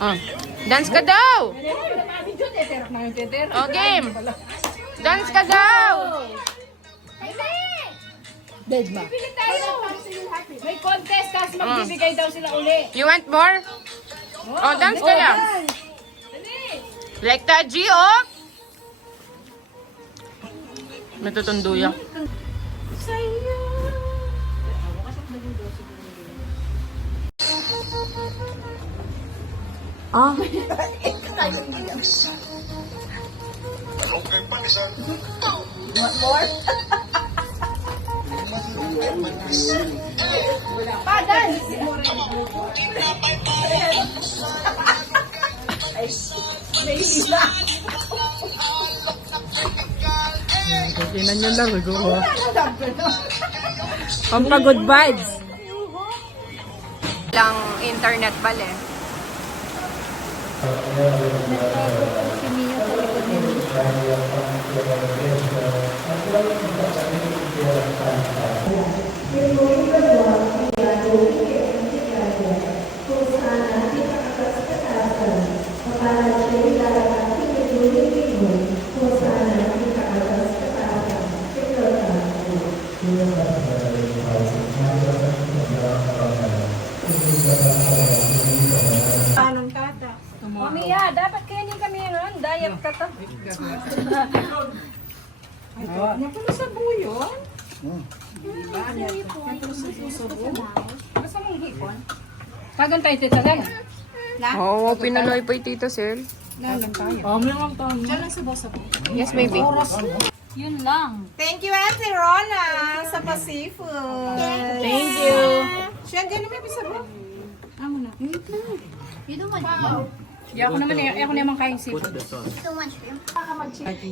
Oh. Dance ka daw! Oh, game! Dance ka daw! Dead ma. May contest, tapos magbibigay daw sila uli. You want more? Oh, dance ka lang. Like that, G, oh! Natutundo yan. Ah. Padan! Tingnan nyo lang, oh. Pampagod vibes. Lang internet pala eh. Mamiya, dapat kaya ni kami yun. Diet ka to. Napulo sa buyon? Basta mong hipon? Kagan tayo tita lang. Oo, pinaloy pa yung Tita Sel. Kagan tayo. May mga tayo. Diyan lang sa boss ako. Yes, baby. Yun lang. Thank you, Ate Rona, sa Pacifood. Thank you. Siya, dyan naman bisa mo. Amo na. Ako naman kain seafood.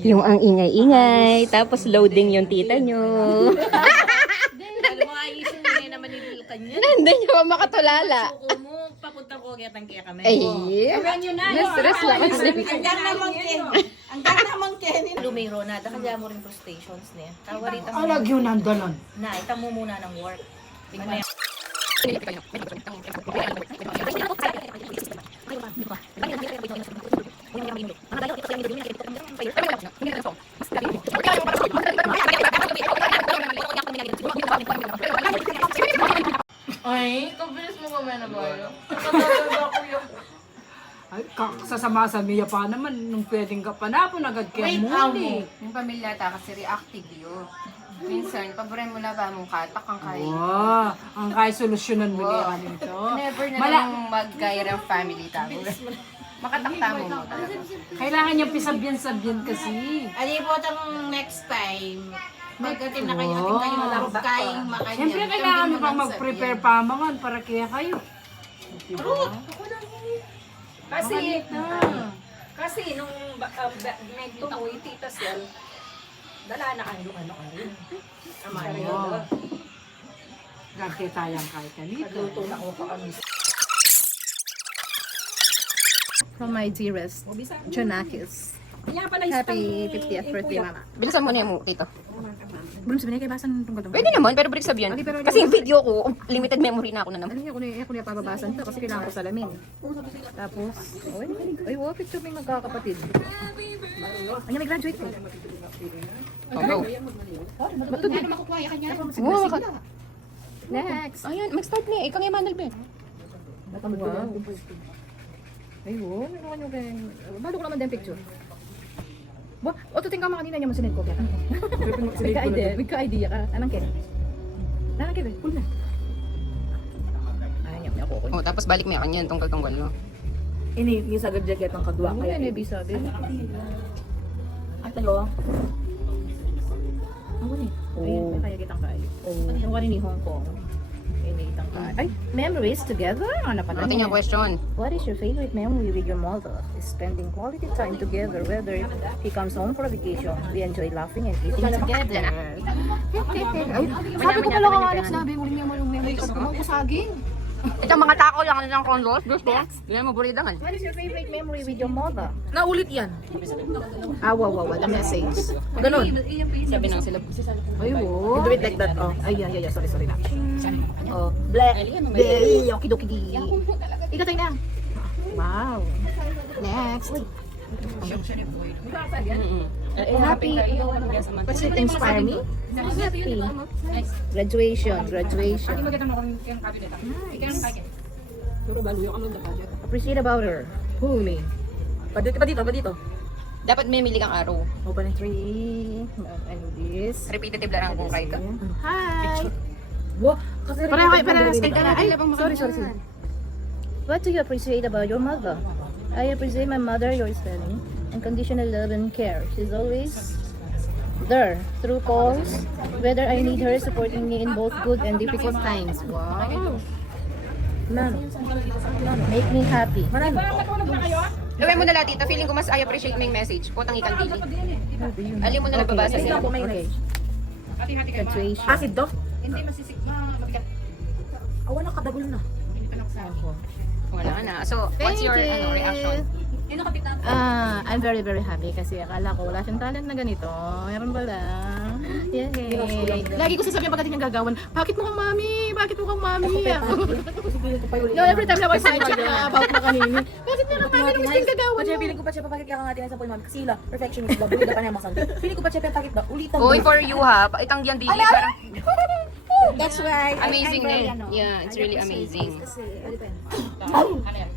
Yung ang ingay-ingay, tapos loading yung tita nyo. Alam mo, ayusin mo na naman nilulukan niya. Hindi nyo pa makatulala. Suko mo, papunta ko kaya kami. Ay, Yun na. na-stress lang kasi. Ang ganda naman Ken. Lumiro na, kaya mo rin frustrations niya. Tawarita mo. Alag yun ang dalan. Na, ita mo muna ng work. Tingnan mo. Ay, kabilis mo kami na ba? Ay, sasama sa Mia pa naman nung pwedeng ka pa na po nagad kaya muli. Yung pamilya ta kasi reactive yun. Minsan, paborin mo na ba mong katak ang kain? Wow, ang kaya solusyonan mo niya nito. Never na lang mag-gaya ng family tamo. Makatakta mo mo talaga. Kailangan niya pisabyan-sabyan kasi. Ano po itong next time? Magkatim na kayo, ating kayo lang kaing makanya. Siyempre kailangan mo pang mag-prepare pamangan para kaya kayo. Kasi nung medyo ko ititas yan, dala na kayo ano rin. Ama niyo. Gagkaya tayang kahit kanito. Luto na ako pa kami. From my dearest, Jonakis. Happy 50th birthday, Mama. Bilisan mo na yung tito. Belum sebenarnya kayak bahasan tunggal tunggal. Pwede naman, pero break sabihan. Kasi yung video ko, limited memory na ako na naman. Ano ako na pababasan to kasi kailangan ko salamin. Tapos, ay wow, picture may magkakapatid. Ano may graduate ko. Oh, go. Ba't ito? Ano makukuha ya kanya? Wow, Next. ayun, mag-start na eh. Ikaw nga Manal, Ben. Wow. Ay wow, ano naman yung kaya. Balo ko naman din picture. Wah, o tuting ka kanina niya mo sinend ko kaya. May ka-idea ka. Anong kin? Anong kin? Pull na. Ay, niya ako. Oh, tapos balik mo yan kanyan, tunggal-tunggal, no? Ini yung sagad jacket ng kadwa kaya. Ano bisa din? Ay, talo. Ano ni? Ay, kaya kitang kayo. Yung kanina ni Hong Kong. Ini kitang kayo. Ay, memories together? Ano pa Ating yung question. What is your favorite memory with your mother? Spending quality time together, whether he comes home for a vacation. We enjoy laughing and eating together. Ay, sabi ko pala kang Alex, sabi mo rin niya mo yung memory ko saging. Itong mga tao lang ng condos, gusto. Yan mo buridangan. What is your favorite memory with your mother? Naulit yan. Wow, the message. Ganun. Sabi ng sila. Ay, wow. Do it like that, oh. Ay, yeah, sorry na. Oh, bleh. Bleh, okidoki. Ikaw tayo na. Wow. Next. Happy. What's it inspire me? Happy. Graduation. Appreciate about her. Who, me? Pa dito. Dapat may mili kang araw. Open 3. Ano this? Repetitive lang kung right ka. Hi. Sorry. What do you appreciate about your mother? I appreciate my mother, your spelling, unconditional love and care. She's always there through calls, whether I need her supporting me in both good and difficult times. Wow. Make me happy. Gawin mo na lahat dito. Feeling ko mas I appreciate mo yung message. Putang ikang dili. Alin mo na nagbabasa siya. Okay. Graduation. Acid do? Awan na kadagol na. Wala na. So, what's your reaction? I'm very happy kasi akala ko wala siyang talent na ganito. Meron pala. Yay! Lagi ko sasabihin pagdating niyang gagawan, bakit mukhang mami? No, every time na mag-side check na about na kanini. Bakit meron mami nung isang gagawan mo? Feeling ko pa siya papakit ka nga natin sa point mami. Kasi sila, perfectionist ba? Buda pa niya masang. Feeling ko pa siya papakit ba? Ulitan. Oy, for you ha. Itang diyan dili. Parang That's why amazing din. Yeah, it's really amazing.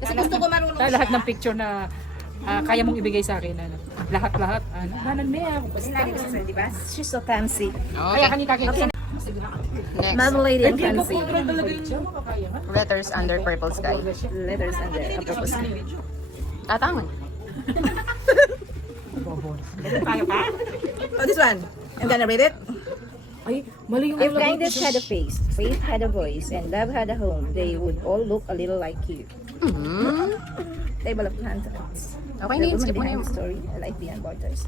Kasi gusto ko marunong Sa lahat ng picture na kaya mong ibigay sa akin. Ano? Lahat. Nanan niya. she's so fancy. Okay. Next. Mom lady and fancy. Letters under purple sky. Letters under a purpose. Tatangan. Oh, this one. I'm gonna read it. Ay, mali yung If kindness had a face, faith had a voice, and love had a home, they would all look a little like you. Table of Contents. Okay, The Nate. woman Skip mo na behind yun. the story, a life beyond borders.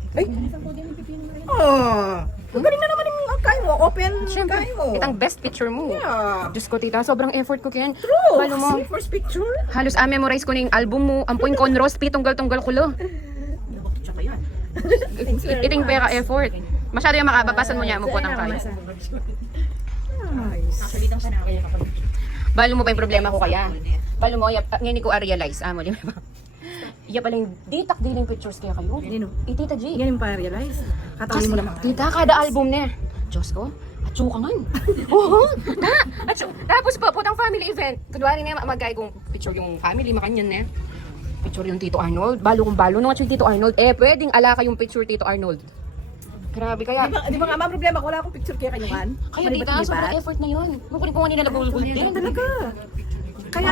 Oh. Galing na naman yung kaya mo. Open Siyempre, kaya mo. itang best picture mo. Yeah. Diyos ko, tita. Sobrang effort ko yan. True. Palo mo. See, first picture. Halos memorize ko na yung album mo. Ampuin ko, Rose P. Tunggal-tunggal ko lo. Tsaka yan. Iting pera effort. Masyado yung makababasan mo niya. Magputang kaya. Balo mo pa yung problema ko kaya. Balo mo, ngayon ko realize. Mo, di ba? Iya pala yung ditak diling pictures kaya kayo. Nino? Tita G. Yan yung pa-realize. Katawin mo naman. Tita, kada album niya. Diyos ko, atsukangan. Oo, tapos po, putang family event. Kunwari niya, magkaya kong picture yung family, makanyan niya. Picture yung Tito Arnold. Balo kong balo. Nung yung Tito Arnold, pwedeng alaka yung picture Tito Arnold. Grabe, kaya... Di ba nga, ma'am, problema ko, wala akong picture kaya kanyuhan. Kaya tita, sobrang effort na yun. Mukuli ko nga nila nabulgul din. Talaga. Kaya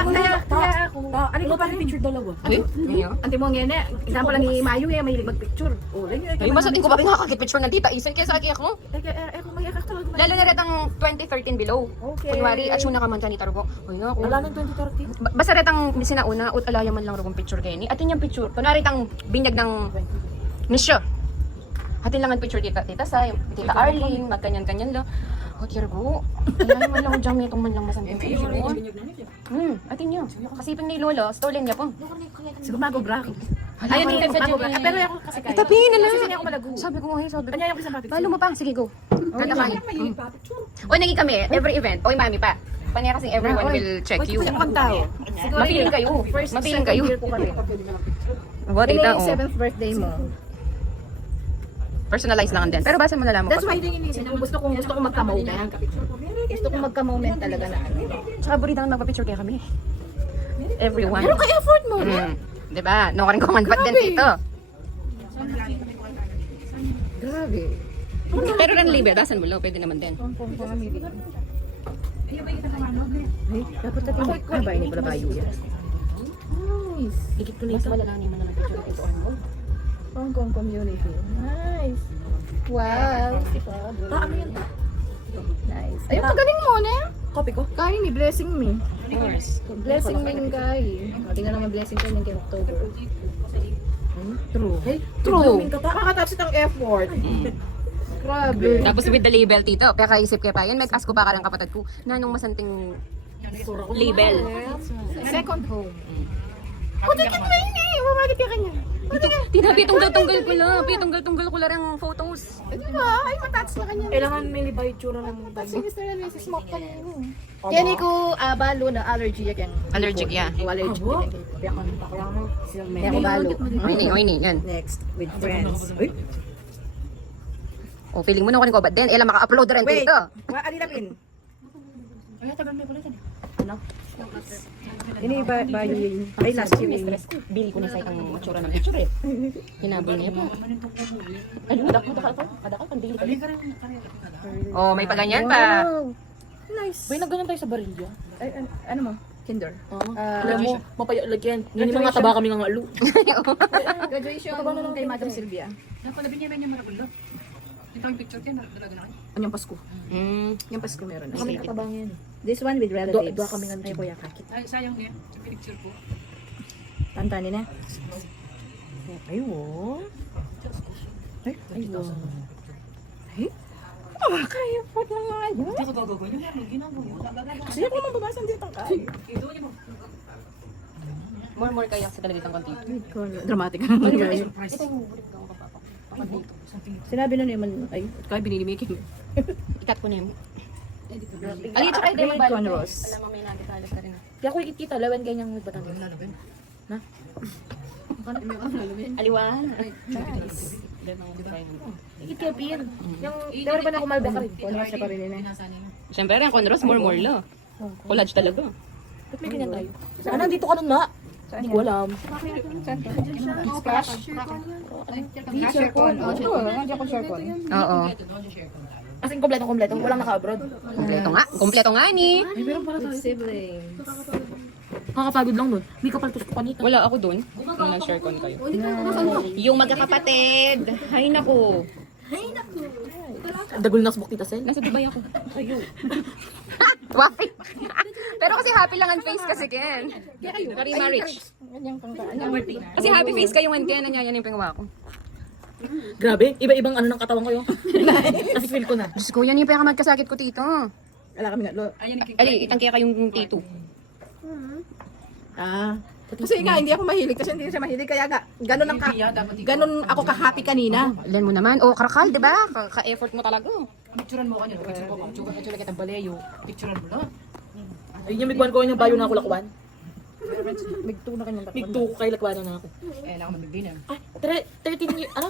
ako. Ano ko pa rin picture dalawa? Uy, ngayon? Ante mo nga na, example lang ni Mayo, mahilig mag-picture. Oh, Ay, masating ko ba nakakakit picture ng Tita Isay kaya sa aki ako? Ako may akak talaga. Lalo na rin ang 2013 below. Okay. Kunwari, at yung nakamanta ni Tarugo. Ay, ako. Wala nang 2030. Basta rin ang sinauna, ut alaya man lang rugong picture kayo ni. Atin yung picture. Kunwari ang binyag ng nisyo. Atin lang ang picture Tita Say, Tita Arlene, magkanyan-kanyan lang. O, Tirgo, alaya man lang dyan, itong man lang masaming picture. Atin nyo. Kasipin ni Lolo, stolen niya po. Siguro mago-bra. Ayun, yung sa Mago-bra. Pero ako kasi kaya. Itabi na lang. Kasi ako malago. Sabi ko ngayon, sabi ko. Kanya yung isang mapicture. Palo mo pa, sige go. Tatakain. O, naging kami, every event. Oy, mami pa. Panya kasing everyone will check you. Ang tao. Mapiling kayo. Mapiling kayo. Year ko kami. What, Kailan tita? yung Oh. 7th birthday mo? Personalized lang din. Pero basta mo nalaman That's ko. why din inisip ko. Gusto kong magka-moment. Gusto kong magka-moment talaga na ano. Tsaka buritang magpa-picture kaya kami. Everyone. Pero ka-effort mo. Diba? No ka rin kumanbat din dito. Grabe. Pero rin libre, dasan mo lang. Pwede naman din. Ay, dapat natin ano ba, hindi pala bayo yan. Nice. Dikit ko na ito. Wala lang naman na picture ito. Hong Kong community. Nice. Wow. Ano yun? Nice. Ayun, magaling mo na. Copy ko? Kaya ni Blessing Me. Of course. Blessing me yung guy. Tingnan naman blessing ko yung kay October. True. True. Kakatapos itong effort. Grabe. Tapos with the label, tito. Kaya kaisip kaya pa. Yan, may ask ko pa ka ng kapatid ko. Na nung masanting label. Second home. Oh, take it, Rainy! bakit ka kanya? Tina, pitunggal-tunggal ko lang. Pitunggal-tunggal ko lang ang photos. Di ba? Ay, matats na kanya. Kailangan may liba yung tsura ng mga Si Mr. Alves, smoke ka niya. Kaya ni ko balo na allergy yan. Allergic, yeah. Allergic Abo? yan. Kaya ko balo. Oy ni, yan. Next, with friends. Uy, O, feeling mo na ko ba din? Ela, maka-upload rin wait. dito. Alilapin. Ay, tagal may kulit. Ini ba yun? Ay, last year. Bili ko na sa itang matsura ng picture eh. Hinabol niya pa. Ano, madakal pa? Madakal, pandili ka. Oh, may paganyan pa. Nice. Bay, nagganon tayo sa barilya. Ay, ano mo? Kinder. Alam mo, mapaya lagyan. Hindi mga taba kami ng alo. Graduation kay Madam Sylvia. Napalabing niya maragulo. Ito yung picture kayo, dalaga na kayo. Anyang Pasko. Mm. Yung Pasko meron. Kami katabang yan. This one with relatives. Dua kami nga Ay, kuya, kakit. Ay, sayang niya. Yung picture ko. Tantanin na. Ayun. Ay, ayun. Ay, kaya po ng mga yun. Hindi ko gagawin. Yung ginagawa. Kasi ako mababasan dito ang kaya. More kaya sa talagang konti. Dramatic. Sinabi na naman, ay, Kaya binilimikin. Ikat ko na yun. Ay, tsaka ito yung Grade balo. cornrows. Alam mo, may nagkitalas ka rin. Kaya ko ikikita, lawan kanyang batang. Aliwa. Ikikita pin. Yung, dawari ba na kumalba ka rin? kung siya pa rin yun eh. Siyempre, ang conros, more lo. Collage talaga. Ba't may ganyan tayo? Ah, nandito ka nun na. Hindi ko alam. Oo. As in, kompleto. Walang naka-abroad. Kompleto nga ni. Ay, meron pala tayo. Siblings. Kakapagod lang nun. May kapaltos ko panita. Wala ako dun. Nung nag-share con kayo. Yung magkakapatid. Hay naku. Dagol na subok tita Sel. Nasa Dubai ako. Why? Pero kasi happy lang ang face kasi Ken. Very marriage. Kasi happy face kayo ang Ken. Nanyayan yung pingwa ko. Grabe, iba-ibang ano ng katawan ko yun. Nasi-feel ko na. Diyos ko, yan yung pinakamagkasakit ko tito. Wala kami nga, lo. Ali, itangkiya kayong tito. Ah. Kasi nga, hindi ako mahilig kasi hindi siya mahilig. Kaya nga, ganun ako ka-happy kanina. Alam mo naman. Oh, karakal, di ba? Ka-effort mo talaga. Picturean mo kanyo. Picture ko. Picture kita baleyo. Picturean mo na. Ayun yung migwan ko yung bayo na ako lakwan. Migto na kanyang Migto ko kay lakwan na ako. Eh, lang kami magbinan. Ah, 13 years, ano?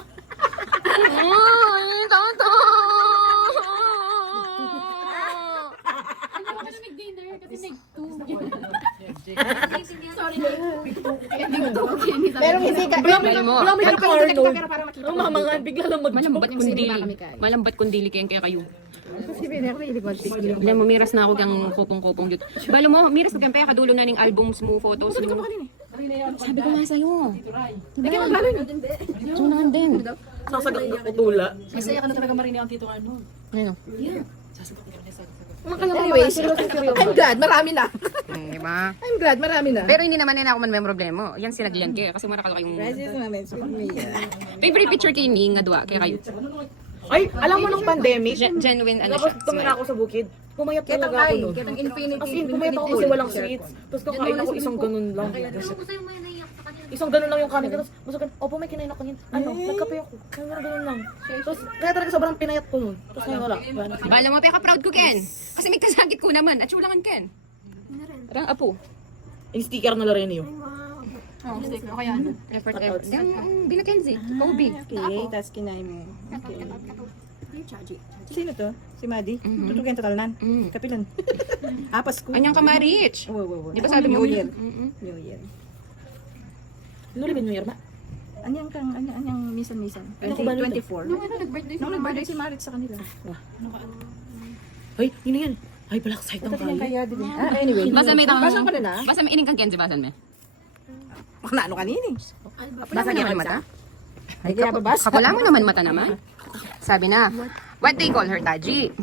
Ay, tato! Pero hindi ka. Alam mo, Ang mamangan, bigla lang malambat kundili. Malambat kundili kaya kayo. Kasi ako mahilig mag-picture. Alam mo, miras na ako kang kopong-kopong yun. Balo mo, miras na kaya kadulo na ng albums mo, photos mo. Sabi ko nga sa'yo. Diba? Sunahan din. Sasagat na putula. Masaya ka na talaga marinig ang tito ano. Ano? Anyways, I'm glad, marami na. Diba? I'm glad, marami na. Pero hindi naman ako man may problema. Yan sinagyan kaya kasi marakal kayong... Precious moments with me. Favorite picture kini nga dua kaya kayo. Ay, alam mo nung pandemic, Genuine ano siya. tapos tumira ako sa bukid. Pumayat talaga ako nun. Kitang infinity. As in, pumayat ako kasi walang seats. Tapos kakain ako isang ganun lang. Isang ganun lang yung kanin. Tapos masagan, opo may kinain ako yun. Ano, nagkape ako. Kaya ganun lang. Tapos kaya talaga sobrang pinayat ko nun. Tapos ngayon wala. Bala mo pa proud ko Ken. Kasi may kasakit ko naman. At chulangan Ken. Parang apo. Yung sticker na Lorena yun. Oh, stick. Okay ano? Effort. Yung Bila Kenzie. Kobe. Okay, tapos kinain mo. Okay. Sino to? Si Maddie? Tutugan totalnan. Kapilan. Pasko. Anyang kamarich. Wow. Di ba sabi mo? New Year. Mm-mm. New Year. Nuri ba New Year ma? Anyang misan-misan. Ano ko ba nito? 24. Nung nag-birthday si Marit sa kanila. Ay, yun na yan. Ay, black side ng Yung kaya. kaya din. Anyway. Basta may tama. Basa pa rin ah. Basta may ining kang Kenzie. Basan mo. Baka ano kanini? Basa niya mata. Ay, kaya babasa. Kapula mo naman mata naman. Sabi na, what they call her, Taji?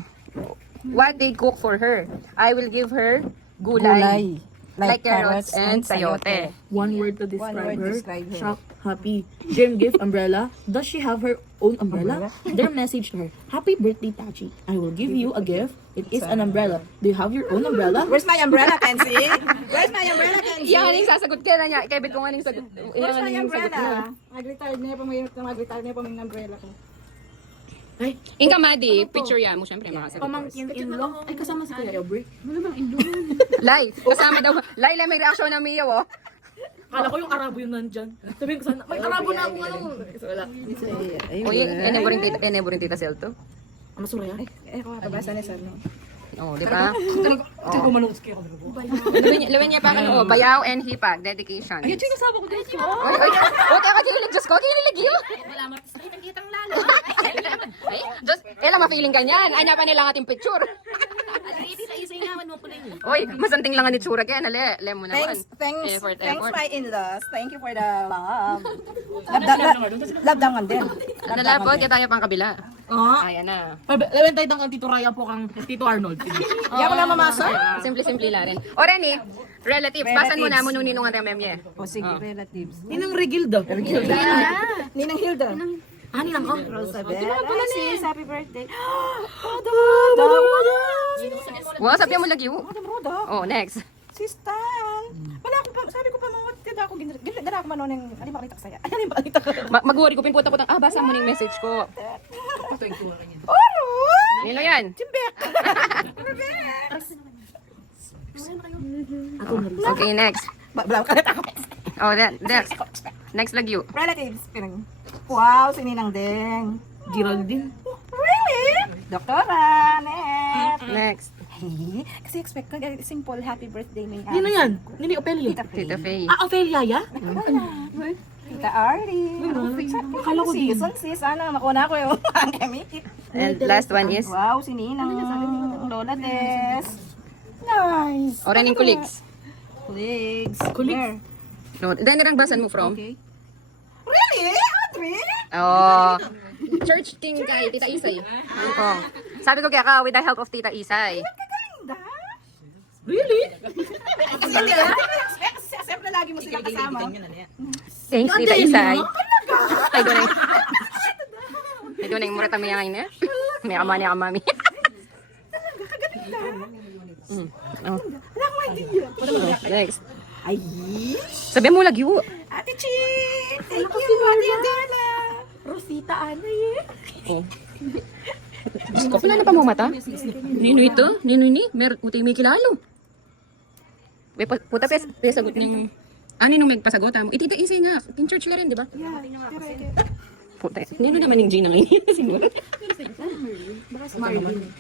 What they cook for her? I will give her gulay. like carrots and sayote. One word to describe One word her. describe her. Shock, happy. Dream gift, umbrella. Does she have her own umbrella? Their message to her. Happy birthday, Tachi. I will give you a gift. It is an umbrella. Do you have your own umbrella? Where's my umbrella, Kenzie? Where's my umbrella, Kenzie? Yan yung sasagot ka na niya. Kevin kung ano yung sagot. Where's Yan my yung sagot umbrella? mo. Mag-retired niya pa may umbrella ko. Ay, Inka Madi, picture yan mo syempre makasagot. pamangkin-in-law. Ay, kasama si Kuya Aubrey. Lai, kasama daw. Lai, may reaction na Mia, oh. Kala ko yung Arabo yun nandyan. Sabihin ko sana, may Arabo na akong ano. Wala. Uy, enebo rin tita Sel to. Ano sura yan? Ako mabasa na sa ano. Oo, di ba? Hindi ko manuski ako. Lawin niya pa ano, bayaw and hipag, dedication. Ay, yung kasama ko dito. Ay, okay ka kinilig, Diyos ko, kinilig yun. Ay, Diyos, kailan ma-feeling ka niyan? Anya pa nila ang ating picture. Uy, masanting lang ang itsura kaya, le mo naman. Thanks Effort. my in-laws. Thank you for the love. Love daw din. Nalapot, kaya tayo pang kabila. Oo. Ayan na. Lawin tayo ng Tito Raya po kang Tito Arnold. Hindi ako na mamasa. Simple-simple lang rin. O, Reni, relatives, pasan mo na mo nuninong ang memye. O sige, relatives. Ninang Regilda. Ninang Hilda. Ah, ninang ko. Rosabel. Sis, happy birthday. Wow, sabihan mo lagi. Oh, next. Sistan. Wala ako pa, sabi ko pa mga tida ako ganda ako manon ng ali makita ko saya. Ali makita ko. Mag-worry ko, pinputa-putang, basa mo ng message ko. Oro! Nilo yan? Timbek. Okay, next. Blam ka ako. Oh, next. Next lagyo. Relatives. Pinang. Wow, si Ninang Deng. Geraldine. Really? Doktora. Next. Hey, kasi expect ko simple happy birthday may Nino yan? Nini Opelio. Tita Faye. Ah, Ophelia ya? Tita Arlie. Akala ko din. Season sis, ano, makuna ko yung ang gamit. And last one is, Wow, si Ninang. Lola Des. Nice. o Rening Kuligs. Colleagues. Kuligs. No, dahil nirang basan mo from? Really? Audrey? Oh, Church King kay Tita Isay. Hong Kong. Sabi ko kaya ka, with the help of Tita Isay. Really? Hindi. Siyempre lagi mo sila kasama. Thanks, Tita Isay. Ay, doon ay. Ay, doon ay mura tami ngayon eh. May amani ang mami. Oh. Wala akong idea. Next. Ay, Sabi mo lagi wo. Ate Chin. Thank you, Ate Adela. Rosita, ano eh? Oh. Diyos ko, wala na pa mo mata? Nino ito? Nino ni? Uti may kilalo. Puta, sagot ng... Ano nung magpasagot mo? Itita Isay nga. In church ka rin, di ba? Puta, nino naman yung Gina ngayon? Siguro.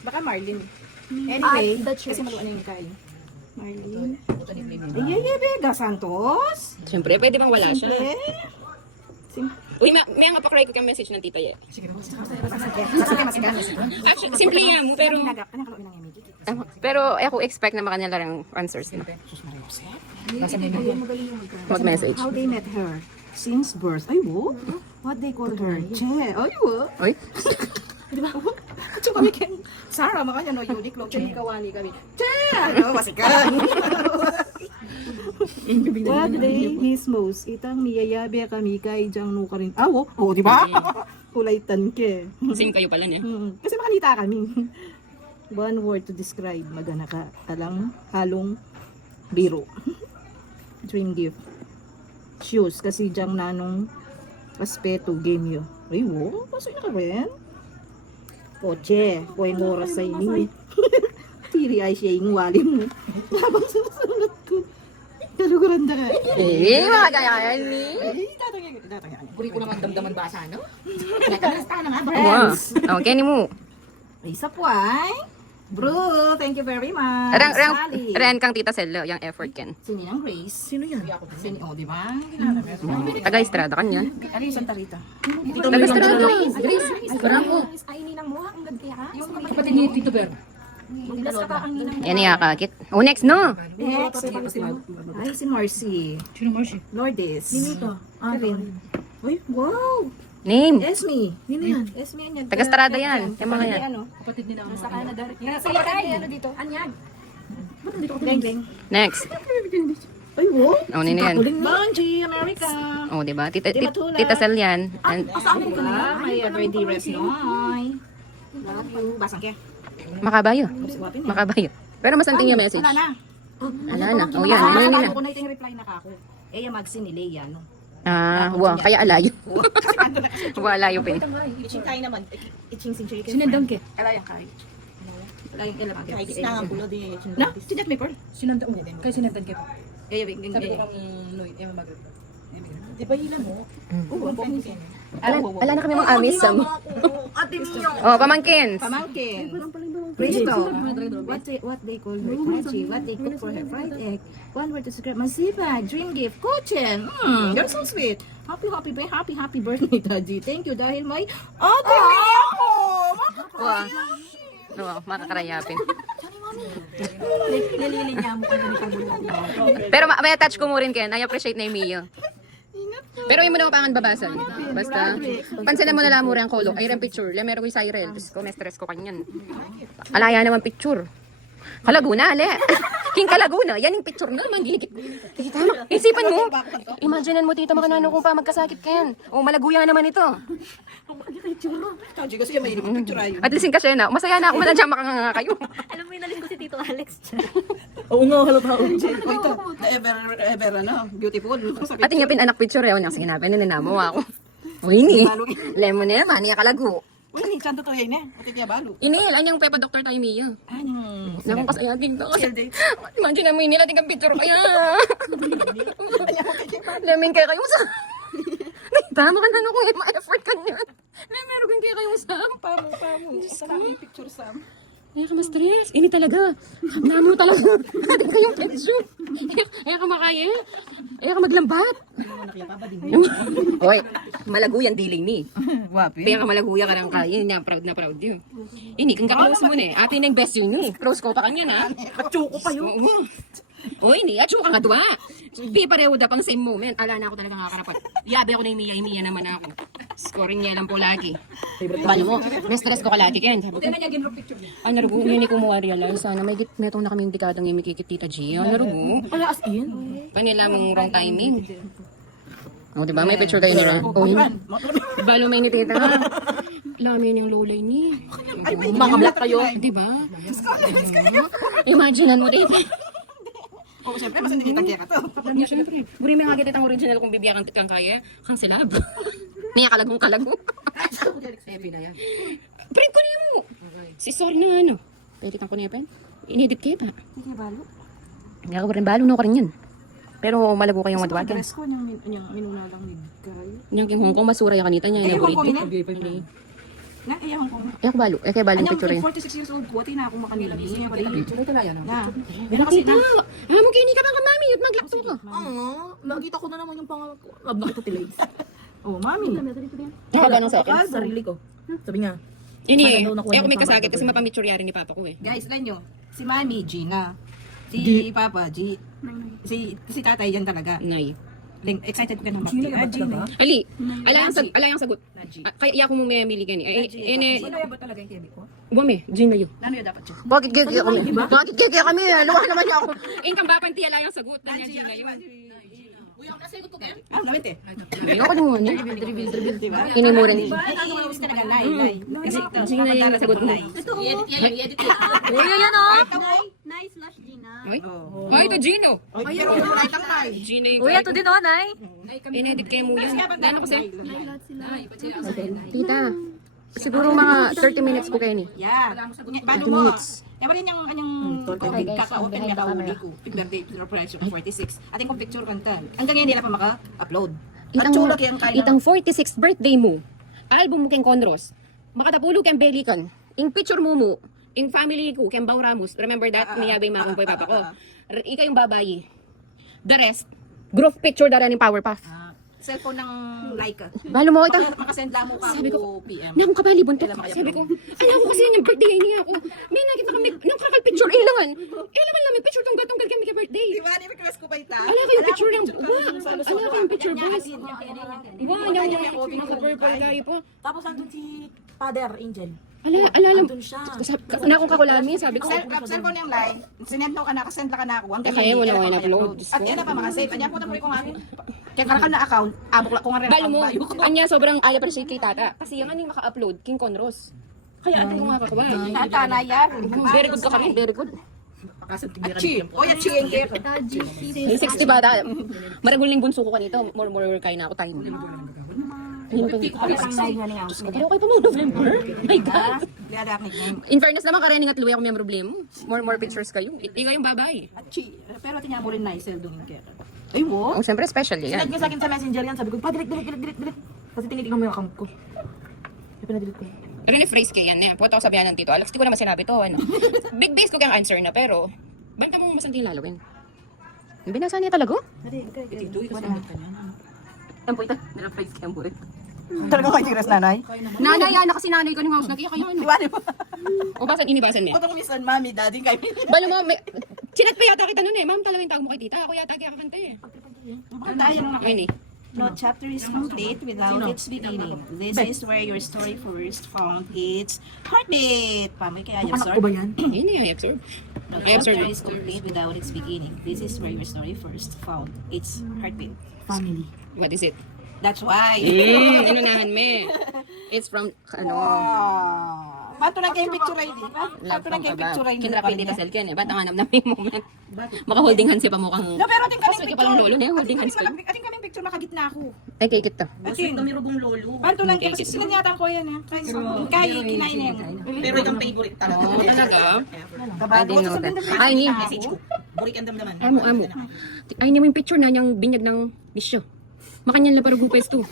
Baka Marlin. Anyway, kasi maluan na yung kain. Marlin. Ay, Vega Santos. Siyempre, pwede bang wala siya? Eh? Uy, may nga pa-cry ko kang message ng tita Ye. Actually, simple yan mo, pero ako expect na makanila lang answers na. Mag-message. How they met her? Since birth. Ay, wo? What they call her? Che. Ay, wo? Uy, Di ba? Kasi kami kay Sarah, makanya no, Uniqlo, kawani kami. Che! Ano, masikan. What day miss most? Itang niyayabe kami kay Jang Nuka rin. Ah, wo? Oh, di ba? Kulaitan ke. same kayo pala niya. Kasi makanita kami. One word to describe. Magana ka. Talang halong biro. Dream gift. Shoes. Kasi Jang nanong aspeto game yo. Ay, wo? Pasok na ka rin? Kotse. Kuway oras sa inyo. Tiri ay siya yung walim mo. Habang susunod ko. Kaluguran na ka. Eh, mga ganyan ni. Tatangyan. Puri ko naman damdaman basa, no? Wow. Okay, ni mo. Isa po ay Bro, thank you very much. Sally. Ren kang tita Sel, yung effort ken. Sino yung Grace? Sino yan? Oh, di ba? Taga Estrada kanyan. Ano yung Santa Rita? Taga Estrada. Grace. Parang Kapatid ni Tito Ber. yan niya kakit. Oh, next no. Next. Ay, si Marcy. Sino Marcy? Lourdes. Sino ito? Kevin. Ay, wow. Name. Esme. Nino yan. Esme yan. Taga Estrada yan. Yung mga yan. Ano? Kapatid ni Namo. Sa Canada. Sa Canada. Ano dito? Anyag. Bang, bang. Next. Ay, wow. Oh, nini yan. Bungie, America. Oh, di ba? Tita, Di matulad. tita Sel yan. And, May birthday rest noy. Love you. Basang kaya. makabayo. Makabayo. Pero masanting yung message. Wala na. Ala na. Oh, yan. Yan, yan, yan. Ako na yung reply na kako. Eh, magsin ni Leia, no? Ah, wow. Kaya alayo. Wow, alayo pa Itching tayo naman. Itching sin chicken. Sinendang ke. Alayang kain. Alayang ilang kain. Kahit na ang pulo din yung itching. Na? Sidat may pearl. Sinendang mo. Kaya sinendang ke. Eh, yung Sabi ko kang Noy, yung magat. Di ba hila mo? Oo, pamangkin. Ala na kami mga amis. Ate niyo. Oh, pamangkin. Pamangkin. Crystal. What they call her? Crunchy. What they cook for her? Fried egg. One word to describe. Masiba. Dream gift. Kuchen. You're so sweet. Happy birthday, Daddy. Thank you dahil may ate niyo ako. Wow. Wow, makakarayapin. Pero may attach ko mo rin, Ken. I appreciate na yung Mio. Pero yung mo na pangan babasan. Basta, pansinan mo na lang mo rin ang kolo. Ay, rin picture. Lang meron ko yung Cyril. Diyos ko, may stress ko kanyan. Alaya naman picture. Kalaguna, ale. King Kalaguna. Yan yung picture naman. Gigit. Tama. Isipan mo. Imaginean mo, tita, makanano kung pa magkasakit, Ken. O, malaguya naman ito. Kasi kasi may picture ayo. At least kasi na. Masaya na ako manadyan makanganga kayo. Alam mo, inalin ko si Tito Alex. Oo nga, halata. Ito, ever, beautiful. At yung pinanak picture yun. Yung sinapin na namo ako. O, ini. Lemon na naman. Niya kalago. Uy, ni santo to yan eh. Pati tiya balo. Inil, anyang pepa doktor tayo, Mia. Anong Nakong kasayating to. Imagine mo inil, ating kang picture kaya. Lemin kaya kayo sa... Tama ka na kung ma-effort ka niyan. Meron kaya kayo sa... pamo. Sa aking picture Sam. Kaya ka ma-stress. Ini talaga. Nano talaga. Ating kayong picture. Kaya ka makaya. Kaya ka maglambat. Hoy, malaguyan diling ni. Wapi. Kaya ka malaguya ka lang kaya. Proud na proud yun. Ini, kung kaklose mo na eh. Atin na yung best yun yun. Close ko pa kanya na. Pachuko pa yun. Oo. O ini, at ka nga duwa. Di pareho da pang same moment. Ala na ako talaga nakakarapat. Yabi ako na yung Mia naman ako. Scoring niya lang po lagi. Paano mo? Na-stress ko ka lagi, Ken. Sabi ko, ay narugo, yun ko mo realize. Sana may metong na kaming dekadang yung mikikit Tita G. Ay narugo. Kaya as in? Kanila mong wrong timing. O, diba? May picture kayo nila. O, balo may ni Tita. Lamin yung lolay ni. Mga black kayo. Diba? Imaginean mo, Tita. Oo, syempre, mas hindi kaya ka to. Yeah, syempre. Buri may nga kitang original kung bibiyakan kang kaya. Kang silab. Niya kalagong kalago. Print ko niya mo. Si sorry na ano. Pwede kang kunepen. Inedit kaya pa. Hindi balo. Nga ko rin balo no ka rin yun. Pero malago kayong madwagan. Dress ko niyang minuna lang ni kayo. Yung king Hong Kong masura yung kanita niya. Eh, Yung Hong Kong burrito. ina. Na, iya Hong Kong. Eh, ako balo. Eh, kaya balo yung picture Anyang yun. 46 years old ko, tina ako makanila. Niya pa rin. Na. Pero tita, mo kini ka bang mami yun maglakto ka. Oo. Nakita ko na naman yung pangalan ko. Love na kita tilay. Oh, mami. Nakaganong sa akin. Sarili ko. Sabi nga. Ini eh. Sana daw nakuha Eh, ako may yung kasakit kasi pangalan. mapamicture yari ni papa ko eh. Guys, lang nyo. Si Mami, Gina. Si Papa, G. Si tatay dyan talaga. Nay. Excited ka naman. Gina. Ali, ala yung sagot. Kaya iya ko mo may mili gani. Ene, ba talaga yung TV ko? Wame, Jing na yun. Lano yun dapat siya? Bakit kaya kami? Bakit kaya kami? Luwa naman niya ako. Income ba panti ala yung sagot na Jing na yun. Ah, lamit eh. Ayoko din mo ni. Diba? Ini mo rin. Ay, ano mo talaga, Nay. Kasi ito, Jing na yung sagot mo. Uy, yan o. Nice slash Gina. Ay, ay ito Gino. Ay, pero right ang Nay. Gino yung Uy, ito din o, Nay. inedit kayo mo yun. Gano'n kasi? Tita, siguro mga 30 minutes ko kayo ni. Yeah. Paano mo? Eh, wala niyang kaka-open niya kauli ko. Birthday celebration 46. Ating kong picture kanta. Hanggang ngayon nila pa maka-upload. At chula kayang kaya. Itang 46th birthday mo, album mo keng Conros, makatapulog keng Belican, ing picture mo, ing family ko, keng Bau Ramos, remember that, niyabay mga kumpoy papa ko. Ika yung babayi. The rest, group picture dara ng Powerpuff. Cellphone ng Leica. Balo mo ito. Makasend lang mo ka Sabi ko, ko PM. na akong kabali buntot. Sabi ko, alam ko kasi yung birthday ay niya ako. May nakita kami, nang kakal picture, ilangan. Ilangan lang, may picture tunggal kami ka birthday. Di ba, request ko pa ita? Ala kayong picture lang. Ala kayong picture boss. Wow, yung naka-purple kayo po. Tapos nandun si Father Angel. Alala mo. Andun siya. Una akong kakulami, sabi ko. Send ko na yung line. Sinend mo ka na, kasend ka na ako. Ang Kaya wala ko in-upload. At yan na pa mga save. Anya po na ko nga. Kaya karaka na account. Abok lang ko nga rin. Balo mo, anya sobrang I appreciate kay tata. Kasi yung aning maka-upload, King Conros. Kaya ate ko nga kakawa. Tata na yan. Very good ka kami, very good. Achi. O yan, chi and gift. Yung 60 bata, maraguling bunso ko kanito, more kaya na ako tayo. Pero okay pa mo, November? My God. Liadak nickname. In fairness naman, karening at luwi ako may problema. More pictures kayo. Ikaw yung babay. Achi. Pero tinya mo rin na isel doon yung kera. Ay, wo. Oh, siyempre special yan. Sinad niya sa akin sa messenger yan. Sabi ko, pa, delete. Kasi tinitignan mo yung account ko. Kaya pinadelete ko. Pero ni-phrase kayo yan. Puto ako sabihan ng Tito Alex, di ko naman sinabi to. Ano. Big base ko kayang answer na, pero banta mo masanting lalawin. Binasa niya talaga? Ito, ikaw na. Ang puwita, nila-phrase kayang buhay. Talaga kayo tiras nanay? Nanay, yan, kasi nanay ko ng house, nag-iyak kayo. Ano? Iwanin mo. O basan, inibasan niya. Otong misan, mami, daddy, kayo. Balo mo, chinat pa yata kita nun eh. Ma'am, talaga yung tawag mo kay tita. Ako yata kaya kakanta eh. Tayo nung Ayun eh. No chapter is complete without its beginning. This is where your story first found its heartbeat. Pamoy kaya yung Anak ko ba yan? Ayun eh, I observe. No I observe. chapter is complete without its beginning. This is where your story first found its heartbeat. Family. What is it? That's why. Inunahan me. It's from, ano, Bato na kayong picture ID. love Bato na from kayong above. picture ID. Kinrapin dito sa Elken eh. Ba't ang hanap na may moment? Maka holding hands pa mukhang... No, pero ating kaming Paswag ka palang lolo na yung holding hands kayo. Ating kaming picture makagitna ako. Ay, kay kita. Ating tumirubong lolo. Bato lang kayo. Kasi sinanyatan ko yan ha. Kaya kinain yan. Pero itong favorite talaga. Oo, talaga. I Kabago. didn't know that. Ay, ni. Burik ang damdaman. Amo. Ay, ni mo yung picture na niyang binyag ng bisyo. Makanyan lang para gupes to.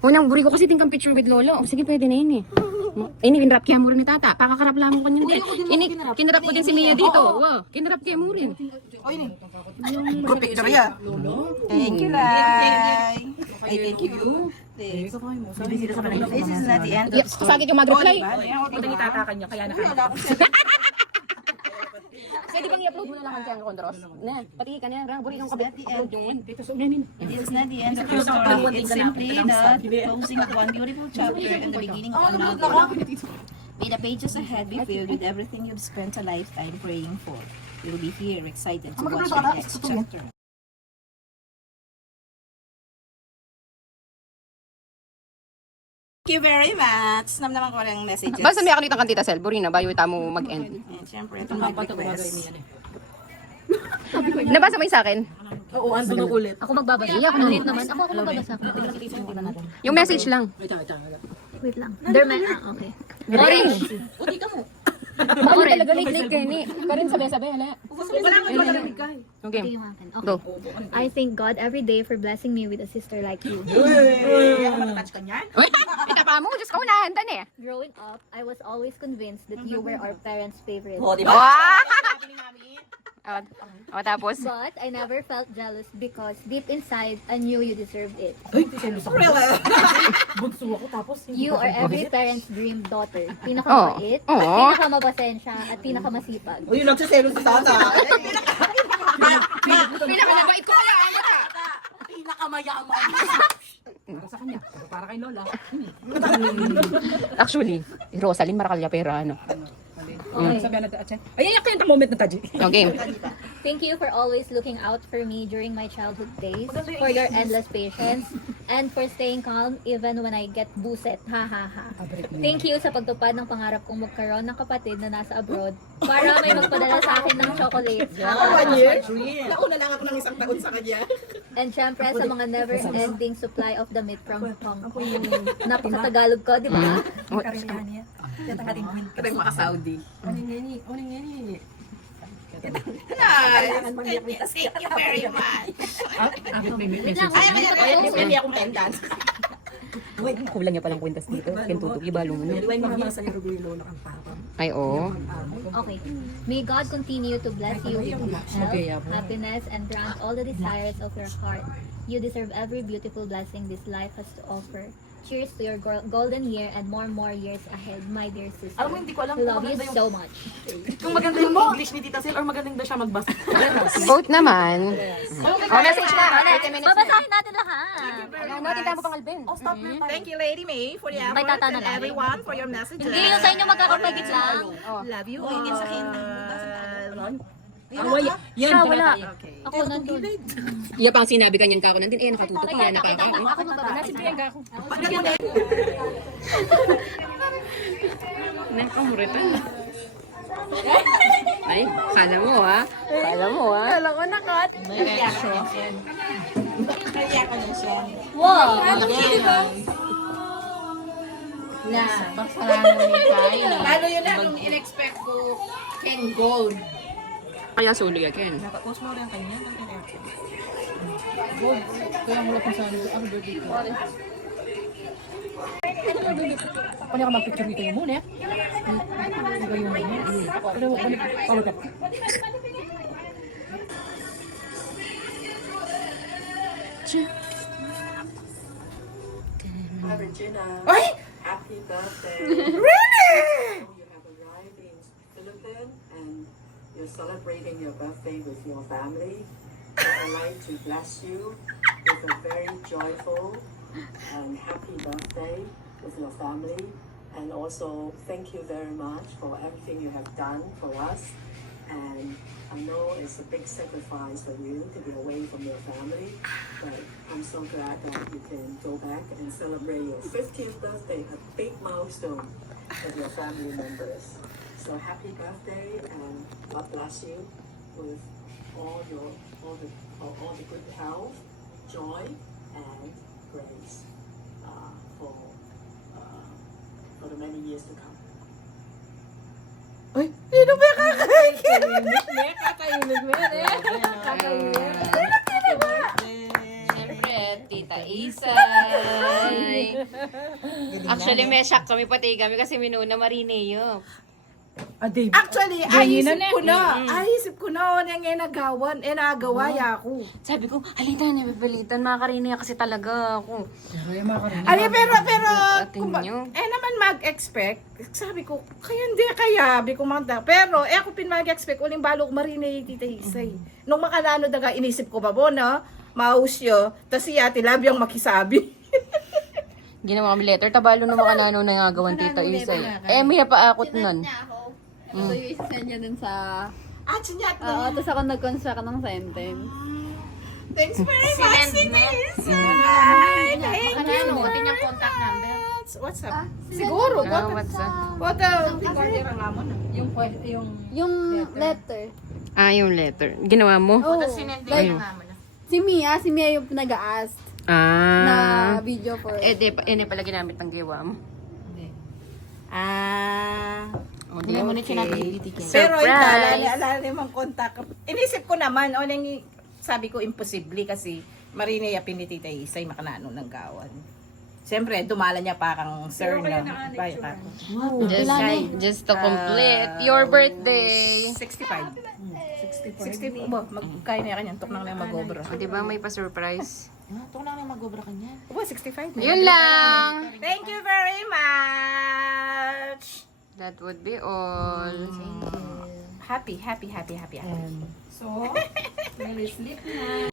Unang buri ko kasi tingkang picture with lolo. O sige, pwede na yun eh. Ini, kinrap kaya mo rin ni tata. Pakakarap lang ko kanyan din. Ini, kinrap ko din si Mia dito. Wow, kinrap kaya mo rin. Oy, ni. Group picture ya. Thank you, Lai. Ay, thank you. This is not the end of Yeah, sakit yung mag-reply. Itatakan niya, kaya Pwede bang i-upload mo na lang ang kaya Condros? Na, pati ka na. Buri kang upload yung dito sa unanin. This is not the end of your story. It's simply the closing of one beautiful chapter and the beginning of another. May the pages ahead be filled with everything you've spent a lifetime praying for. You'll be here excited to watch the next chapter. Thank you very much. Namnaman ko rin messages. Basta may ako nitang kantita Sel, buri na, bayo tamo mag-end. And syempre, itong mga request. Nabasa mo yung sa akin? Oo, andun ako ulit. Ako magbabasa. Ako ulit naman. Ako magbabasa. Yung message lang. Wait lang. Derman. Okay. Orange! Baka talaga late kayo ni. Karin sabi-sabi, hala. Okay. Ito yung akin. Okay. Go. I thank God every day for blessing me with a sister like you. Uy, ita pa mo, Diyos ko, nahantan eh. Growing up, I was always convinced that you were our parents' favorite. Wow! O, tapos? But I never felt jealous because deep inside, I knew you deserved it. Bunso ako, tapos You are every parent's dream daughter. Pinakamabait, Oh. pinakamapasensya, at pinakamasipag. Uy, nagsiselos si Tata. Pinakanabait ko kaya, ano ka? Pinakamayaman. Para sa kanya, para kay Lola. Actually, Rosaline Maracalya pera, ano. Sabihan natin, Atse. Ay, ayan yung moment na taji. Okay. Thank you for always looking out for me during my childhood days, for your endless patience, and for staying calm even when I get buset. Ha ha ha. Thank you sa pagtupad ng pangarap kong magkaroon ng kapatid na nasa abroad para may magpadala sa akin ng chocolates. Ha, ha, ha. Nauna lang ako ng isang taon sa kanya. And syempre sa mga never-ending supply of the meat from Hong Kong. Napaka-Tagalog ko, di ba? Katang maka-Saudi. Thank you very much. Ay, akong pendant. Kulang niya palang kwintas dito. Kintutok, ibalo mo na. Ay, oo. Okay. May God continue to bless you with good health, happiness, and grant all the desires of your heart. You deserve every beautiful blessing this life has to offer. Cheers to your golden year and more years ahead, my dear sister. Alam mo, hindi ko alam We kung love you maganda yung, so much. kung maganda yung English ni Tita Sil or magaling daw siya magbasa. Vote naman. Oh, message na. 30 minutes na. Babasahin natin lahat. Ano natin tayo pang Alvin? Oh, stop na. Thank you, Lady May, for the May efforts tatanong and tayo. everyone for your messages. Hindi yung sa inyo magkakapagit lang. Love you all. Yan sa akin. Siya, wala. Ako nandun. Iya pang sinabi kanyan ka ako nandun. Eh, nakatutok yan. Ako magbabasa. Nakamuritan. Ay, kala mo ha? Kala mo ha? Kala ko nakat. Wow! Lalo yun na nung in-expect ko Ken Gold. Kaya sulo yan, Ken. Post mo rin kanya. Kanya ka mag-picture dito yung muna. Pero, pawag ka. Ay! Happy birthday. Really? You have arrived in Philippines and you're celebrating your birthday with your family. So I'd like to bless you with a very joyful and happy birthday with your family. And also thank you very much for everything you have done for us. And I know it's a big sacrifice for you to be away from your family, but I'm so glad that you can go back and celebrate your 50th birthday, a big milestone with your family members. So happy birthday and God bless you with all the good health, joy, and grace for the many years to come. Ay, sino ba kakain? Siyempre, Tita Isay. Actually, may shock kami pati kami kasi minuna Marineo. Actually, ayisip ko na, yung nagawan, nagawaya ako. Sabi ko, halita na, pipilitan. Makakarinig kasi talaga ako. Ali, pero, Atin nyo. naman mag-expect, sabi ko, sabi ko magda. Pero, ako mag-expect, uling balo ko marinay Tita Isay. Nung makalano daga, inisip ko ba bo, no? Mausyo, tas siya, tilab yung makisabi. Ginawa kami letter. Tabalo na makanano na nga gawan Tita Isay. Eh, may paakot nun. So, yung isa-send niya dun sa... Sinyat Oo, tapos ako nag-construct ng sentence. Thanks very much, Tita Isay. Thank you. Pati niyang contact number. What's up? Siguro, What's up? what ang ramon. Yung letter. Ah, yung letter. Ginawa mo? Oh, like, si Mia yung nag-ask na video for... Pala ginamit ng gawa mo. Hindi mo na Surprise! Pero alala naman contact. Inisip ko naman, sabi ko imposible kasi marinay apin ni Tita Isay makanano ng gawan. Siyempre, dumala niya pa kang sir na. Just to complete your birthday. 65. 60 ba? Magkaya niya kanya. Tok nang mag-obra. O, diba may pa-surprise? Ito na lang mag-obra kanya. 65. Yun lang! Thank you very much. That would be all. Happy. So, really sleep na.